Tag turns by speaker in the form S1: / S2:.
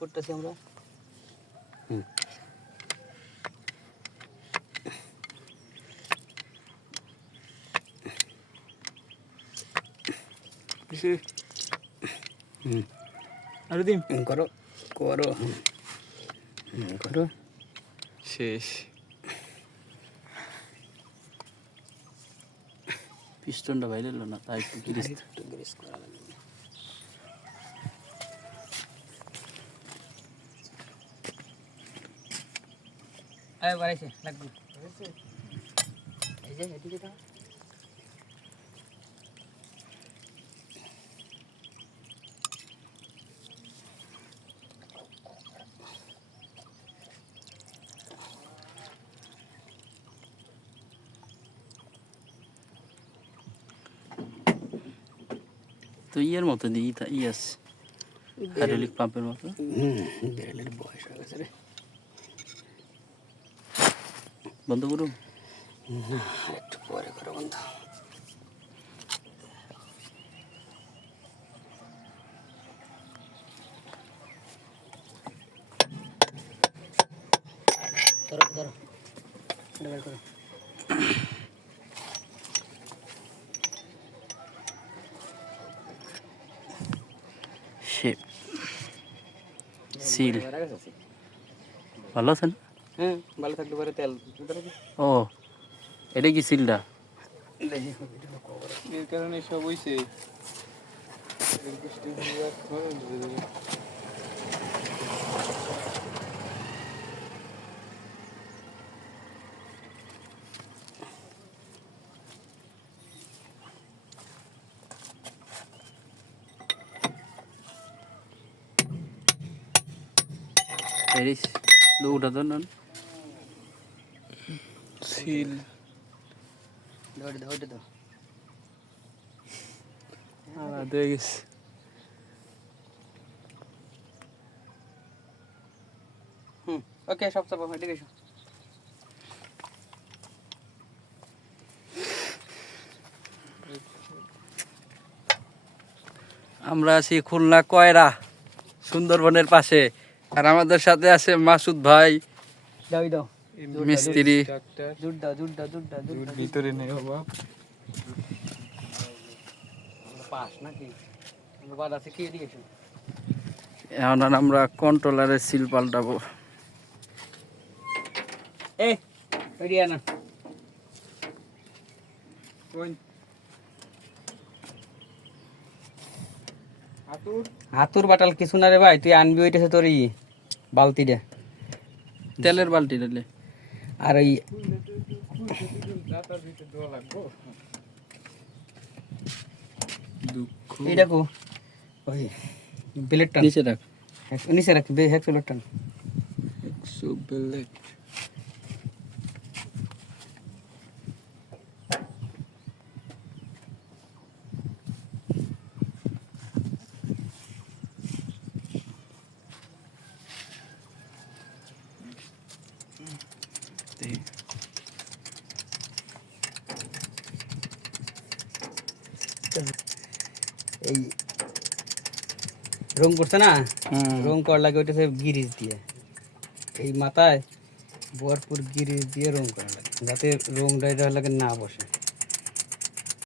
S1: করতেছি আমরা।
S2: হুম। হুম।
S1: আরও দিন
S2: করো। করো। করো।
S1: শেষ।
S2: পিস্টনটা বাইরে এলো না তাই একটু একটু গ্রিস করা লাগবে
S1: আরে বাড়াইছে লাগবে। এই যে এদিকে দাও।
S2: তো ইয়ের মতো দিই তা ইয়াস। হাইড্রোলিক পাম্পের মতো। হুম বয়স হয়ে গেছে রে। বন্ধ করুন না একটু পরে করো বন্ধ
S1: ধরো ধরো বের করো
S2: শেপ সিল ভালো আছেন?
S1: হ্যাঁ ভালো থাকলে পরে তেল
S2: ও এটা কি সিলটা
S1: এর কারণে সব হইছে।
S2: প্যারিস দুটা তো নন
S1: সিল
S2: ধরে ধরে
S1: গেছে। হুম ওকে সব এসো।
S2: আমরা আছি খুলনা কয়রা সুন্দরবনের পাশে। আর আমাদের সাথে আছে মাসুদ ভাই।
S1: দাও দাও।
S2: মিস্ত্রি।
S3: ভিতরে নেই বাবা।
S2: এখন আমরা কন্ট্রোলারের সিল পাল্টাবো।
S1: এই হাতুর? বাটাল কিছু না রে ভাই তুই আনবি ওইটাছে তোর ই বালতি দে
S2: তেলের বালতি দিলে
S1: আর ওই
S3: দাতার ভিতরে দেওয়া লাগবো
S2: দুঃখ
S1: এইটা কো ওই বিলেট টান
S2: নিচে রাখ
S1: হেক্স- নিচে রাখ বে হেক্স বিলেট টান
S3: একশো বেলেট
S1: এই রং করছে না। রং করার লাগে ওইটা গিরিজ দিয়ে। এই মাথায় ভরপুর গিরিজ দিয়ে রং করা লাগে যাতে রং এটা লাগে না বসে।